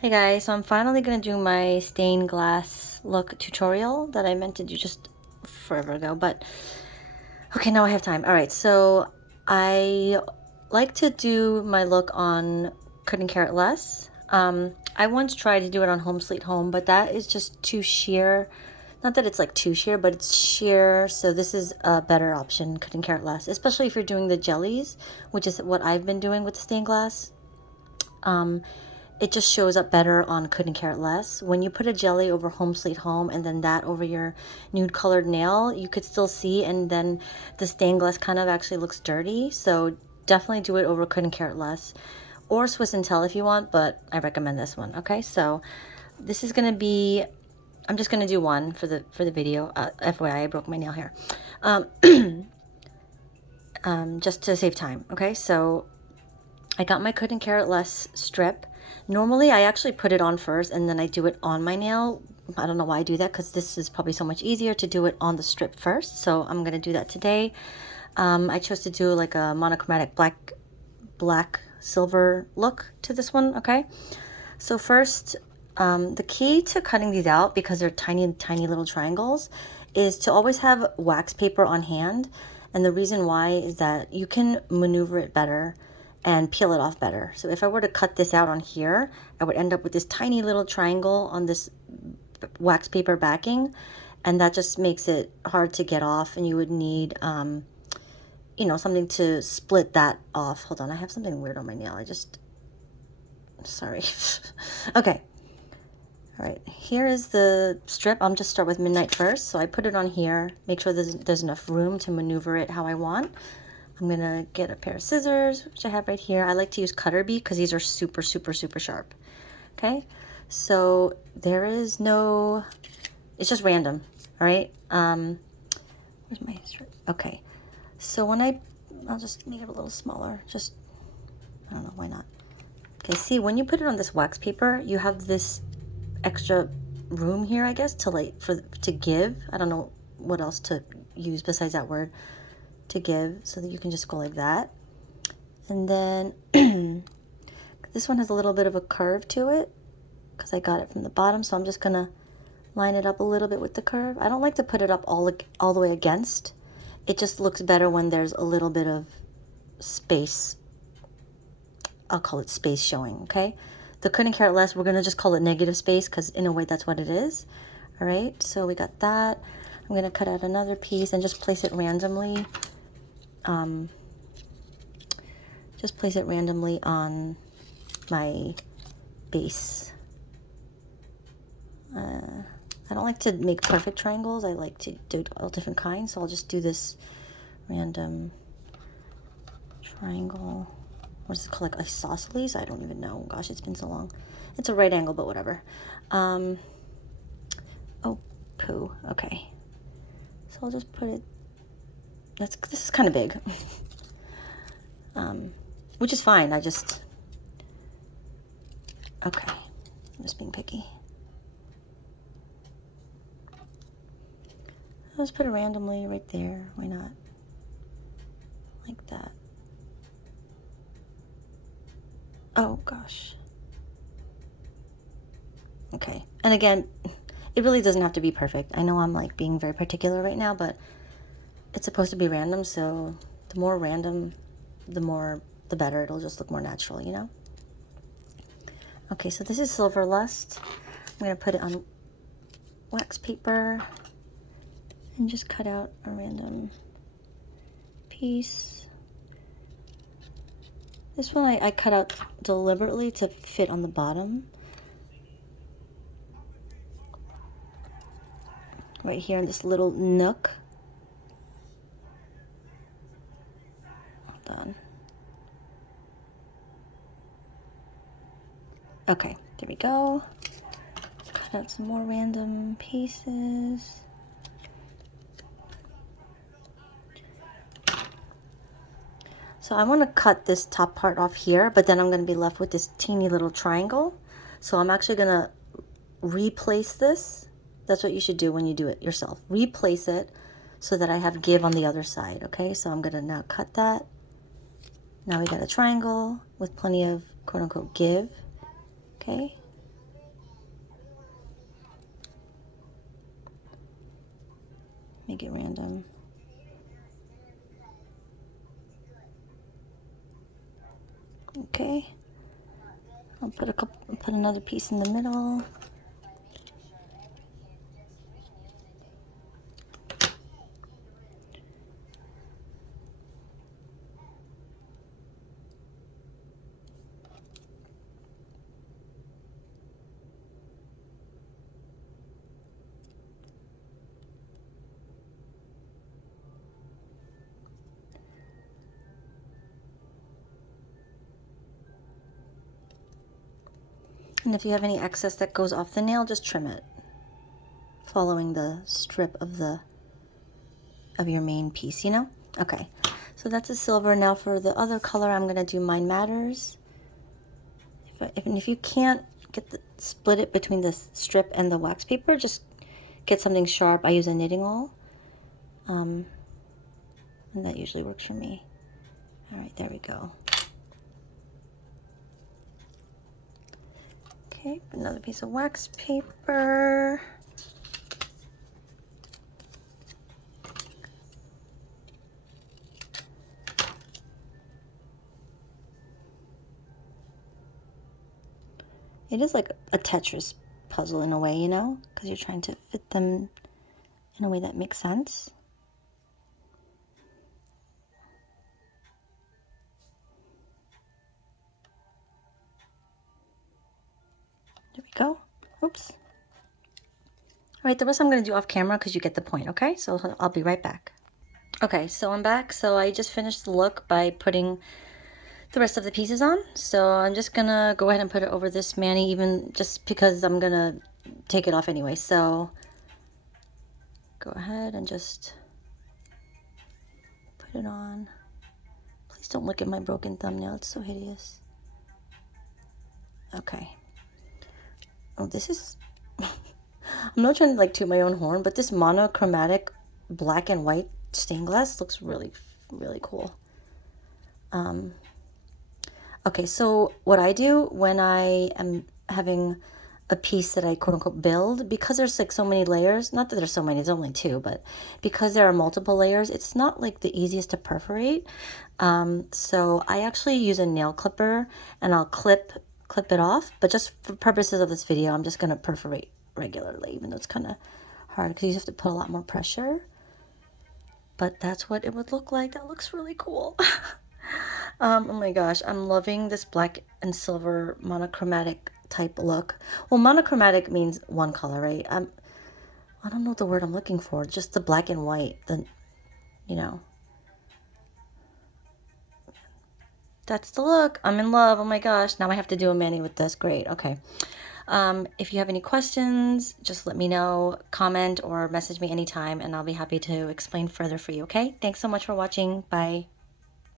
Hey guys, so I'm finally gonna do my stained glass look tutorial that I meant to do just forever ago, but okay, now I have time. All right, so I like to do my look on Couldn't Care Less. I once tried to do it on Home Sweet Home, but that is just too sheer. Not that it's like too sheer, but it's sheer, so this is a better option, Couldn't Care Less, especially if you're doing the jellies, which is what I've been doing with the stained glass. Um, it just shows up better on Couldn't Care Less. When you put a jelly over Home Sweet Home and then that over your nude colored nail, you could still see, and then the stained glass kind of actually looks dirty. So definitely do it over Couldn't Care Less, or Swiss and Tell if you want, but I recommend this one. Okay, so this is gonna be, I'm just gonna do one for the video. FYI, I broke my nail here, um, just to save time. Okay, so I got my Couldn't Care Less strip. Normally, I actually put it on first and then I do it on my nail. I don't know why I do that, because this is probably so much easier to do it on the strip first. So I'm going to do that today. I chose to do like a monochromatic black silver look to this one. Okay. So first, the key to cutting these out, because they're tiny, tiny little triangles, is to always have wax paper on hand. And the reason why is that you can maneuver it better and peel it off better. So if I were to cut this out on here, I would end up with this tiny little triangle on this wax paper backing, and that just makes it hard to get off, and you would need you know, something to split that off. Hold on, I have something weird on my nail. Sorry. Okay. All right, here is the strip. I'm just start with Midnight first. So I put it on here, make sure there's enough room to maneuver it how I want. I'm gonna get a pair of scissors, which I have right here. I like to use cutter bee because these are super, super, super sharp. Okay, so there is no, it's just random. All right, where's my strip? Okay, so I'll just make it a little smaller. Just, I don't know, why not? Okay, see, when you put it on this wax paper, you have this extra room here, I guess, to give. I don't know what else to use besides that word, to give, so that you can just go like that. And then this one has a little bit of a curve to it because I got it from the bottom, so I'm just gonna line it up a little bit with the curve. I don't like to put it up all the way against. It just looks better when there's a little bit of space. I'll call it space showing, okay? The Couldn't Care Less, we're gonna just call it negative space because in a way that's what it is. All right, so we got that. I'm gonna cut out another piece and just place it randomly. Just place it randomly on my base. I don't like to make perfect triangles. I like to do all different kinds, so I'll just do this random triangle. What is it called, like isosceles? I don't even know. Gosh, it's been so long. It's a right angle, but whatever. Oh, poo. Okay. So I'll just put it, this is kind of big. Which is fine. Okay. I'm just being picky. I'll just put it randomly right there. Why not? Like that. Oh, gosh. Okay. And again, it really doesn't have to be perfect. I know I'm like being very particular right now, but it's supposed to be random, so the more random, the better. It'll just look more natural, you know? Okay, so this is Silver Lust. I'm going to put it on wax paper and just cut out a random piece. This one I cut out deliberately to fit on the bottom. Right here in this little nook. Hold on. Okay, there we go. Cut out some more random pieces. So I want to cut this top part off here, but then I'm going to be left with this teeny little triangle. So I'm actually going to replace this. That's what you should do when you do it yourself. Replace it so that I have give on the other side, okay? So I'm going to now cut that. Now we got a triangle with plenty of quote-unquote give, okay? Make it random. Okay. I'll put another piece in the middle. And if you have any excess that goes off the nail, just trim it, following the strip of your main piece, you know? Okay, so that's a silver. Now for the other color, I'm gonna do Mine Matters. If you can't split it between the strip and the wax paper, just get something sharp. I use a knitting awl, and that usually works for me. All right, there we go. Okay, another piece of wax paper. It is like a Tetris puzzle in a way, you know, because you're trying to fit them in a way that makes sense. There we go. Oops. All right, the rest I'm going to do off camera because you get the point, okay? So I'll be right back. Okay, so I'm back. So I just finished the look by putting the rest of the pieces on. So I'm just going to go ahead and put it over this mani, even just because I'm going to take it off anyway. So go ahead and just put it on. Please don't look at my broken thumbnail. It's so hideous. Okay. Oh, this is... I'm not trying to like toot my own horn, but this monochromatic black and white stained glass looks really, really cool. Okay, so what I do when I am having a piece that I quote unquote build, because there's like so many layers, not that there's so many, there's only two, but because there are multiple layers, it's not like the easiest to perforate. So I actually use a nail clipper and I'll clip it off, but just for purposes of this video, I'm just gonna perforate regularly, even though it's kind of hard because you have to put a lot more pressure. But that's what it would look like. That looks really cool. Oh my gosh, I'm loving this black and silver monochromatic type look. Well, monochromatic means one color, right? I don't know the word I'm looking for. Just the black and white, you know. That's the look. I'm in love. Oh my gosh. Now I have to do a mani with this. Great. Okay. If you have any questions, just let me know, comment or message me anytime, and I'll be happy to explain further for you, okay? Thanks so much for watching. Bye.